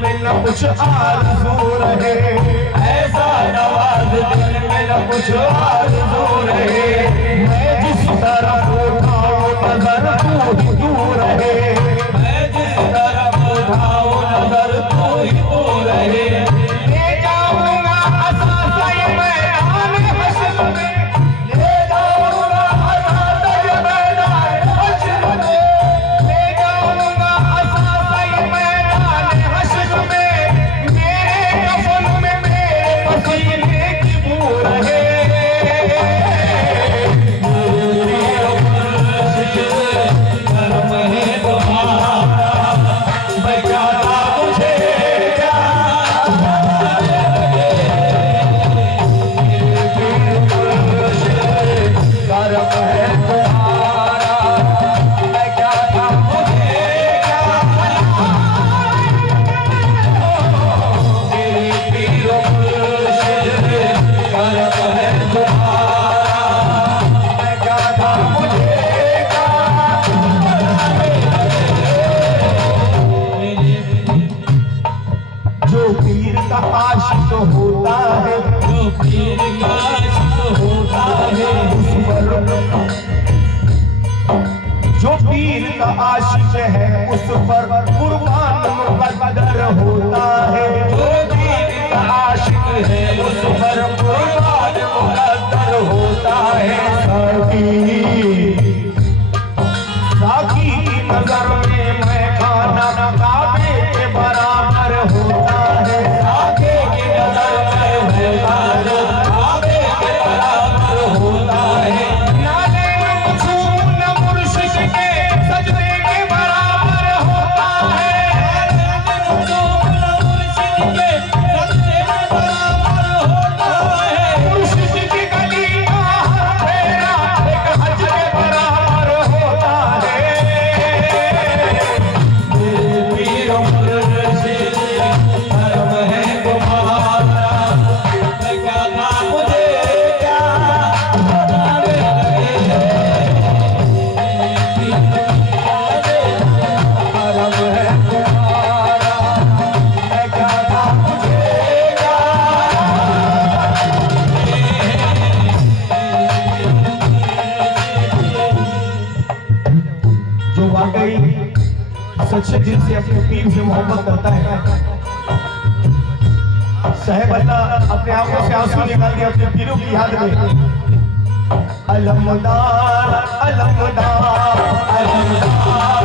में न कुछ आरज़ू रहे, ऐसा नवाज दिल में न कुछ आरज़ू रहे। मैं जिस तरफ उठाऊं नजर तू ही तू रहे, मैं जिस तरफ उठाऊं नजर तू ही तू रहे। ले जाऊंगा असाए मैदान हश्र में, ले जाऊंगा असाए मैदान हश्र में, ले जाऊंगा असाए मैदान हश्र में। मेरे कफन में मेरे पसीने की बू रहे। आशिक होता है, जो पीर का आशिक होता है, उस पर जो पीर का आशिक है उस पर कुर्बान मुकद्दर होता है। जो पीर का आशिक है उस पर कुर्बान मुकद्दर होता है। साकी की नजर में मैं खाना काबे के बराबर होता है। सच्चे दिल से अपने पीर से मोहब्बत करता है। साहेब अल्लाह अपने आंखों से आंसू निकाल के अपने पीरों की याद में अलमदार अलमदार अलमदार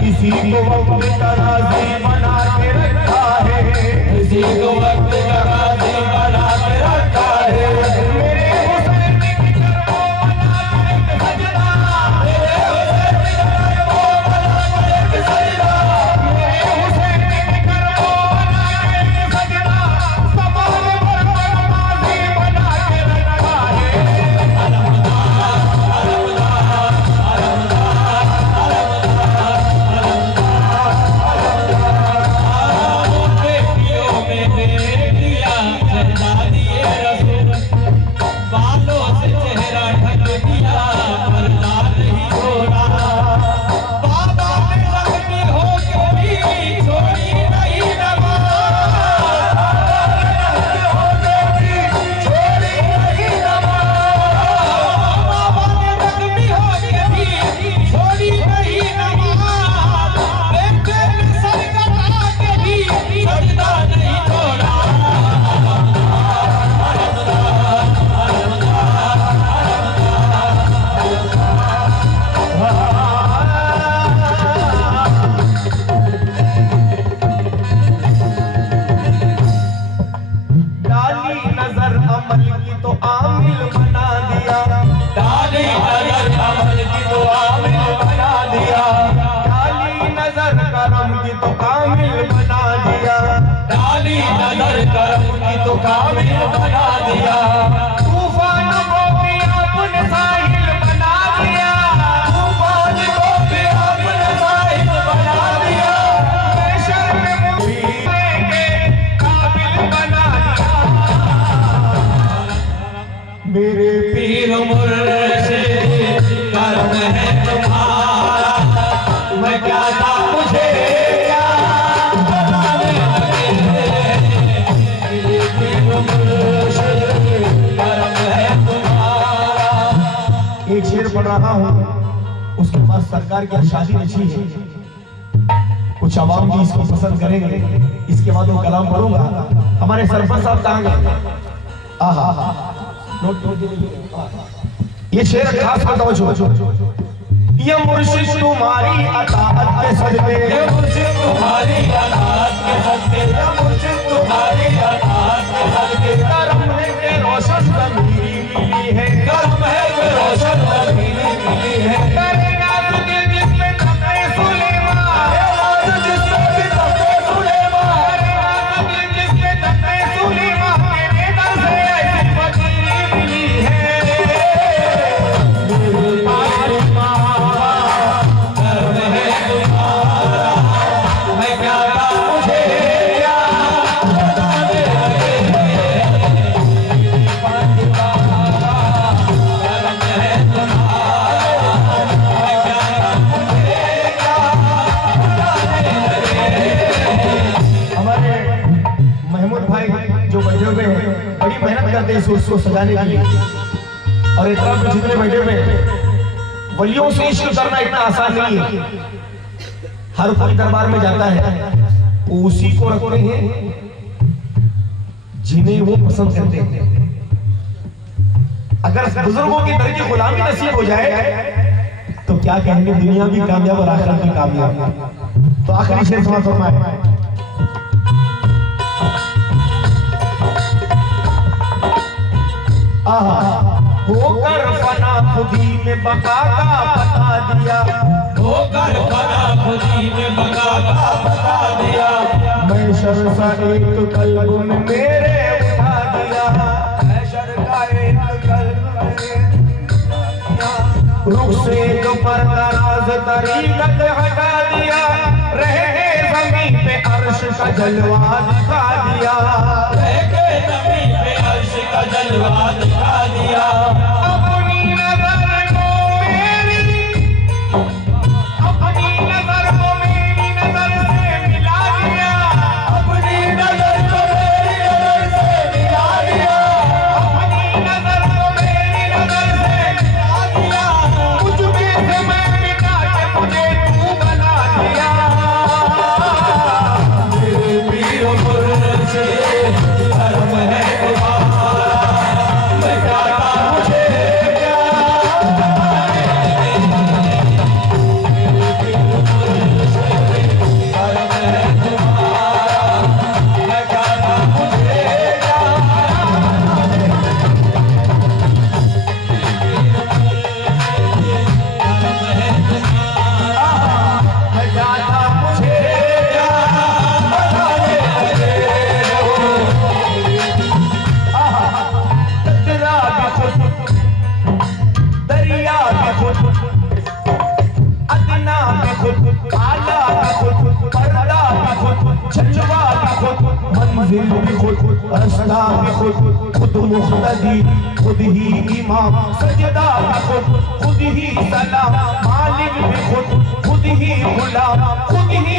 किसी को वक्त का राज़ी बना के रखा है, किसी को वक्त का राज़ी बना के रखा है। मेरे हुसैन की करमो बना के सजदा, मेरे हुसैन की करमो बना के सजदा, मेरे हुसैन की करमो बना के सजदा, समाने पर नमाज़ी बना के रखा है। कामिल बना दिया, तूफान को भी आपने साहिल बना दिया, तूफान को भी आपने साहिल बना दिया, बेशर में मुझे के काबिल बना दिया। मेरे पीर मुर्शिद करम है तुम्हारा, मैं क्या था मुझे एक शेर पढ़ रहा हूँ, उसके बाद सरकार की शादी रची है, कुछ आवाम भी इसको पसंद करेंगे, इसके बाद वो कलाम पढ़ूंगा। हमारे सरपंच साहब कहाँ गए? ये शेर खास बताओ, ये मुर्शिद तुम्हारी अताअत के सजदे, ये मुर्शिद तुम्हारी अताअत के सजदे, ये मुर्शिद तुम्हारी अताअत के सजदे, करम है के रोशन ज़मीरी मिली है, करम है के रोशन ज़मीरी मिली है, करेगा तुझे जिसमें तब्बे सुलेमान, करेगा जिसमें तब्बे सुलेमान, करेगा तुझे जिसमें तब्बे सुलेमान, तेरे दर से ऐसी फकीरी मिली है। उसको सजाने के लिए और इतना में जितने बैठे हुए वलियों से इश्क करना इतना आसान नहीं है। हर कोई दरबार में जाता है, वो उसी को रखते हैं जिन्हें वो पसंद करते हैं। अगर बुजुर्गों की दर की गुलामी नसीब हो जाए तो क्या कहेंगे, दुनिया भी कामयाब और आखिरत भी कामयाब। तो आखिरी शेर समाप्त फरमाए। होकर फना खुदी में बका का बता दिया, होकर फना खुदी में हैशर सा एक कल्ब में मेरे उठा दिया, हैशर का एक कल्ब में रुख से जो परदराज तरीकत हटा दिया, रह के ज़मीन पे अर्श का जलवा दिखा दिया, रह के ज़मीन पे अर्श का जलवा दिखा दिया। अपनी नजर को मेरी, अपनी नजर को मेरी नजर से मिला दिया, अपनी नजर को मेरी नजर से मिला दिया, अपनी नजर को मेरी नजर से मिला दिया, मुझ में से मैं मिटा के मुझे तू बना दिया। मेरे पीर मुर्शिद धर्म है तुम्हारा, मैं गाता मुझे मंजिल भी खुद, रास्ता भी खुद, खुद मुख्तदी, खुद ही इमाम, सजदा भी खुद, खुद ही सलाम, मालिक भी खुद, खुद ही गुलाम, खुद ही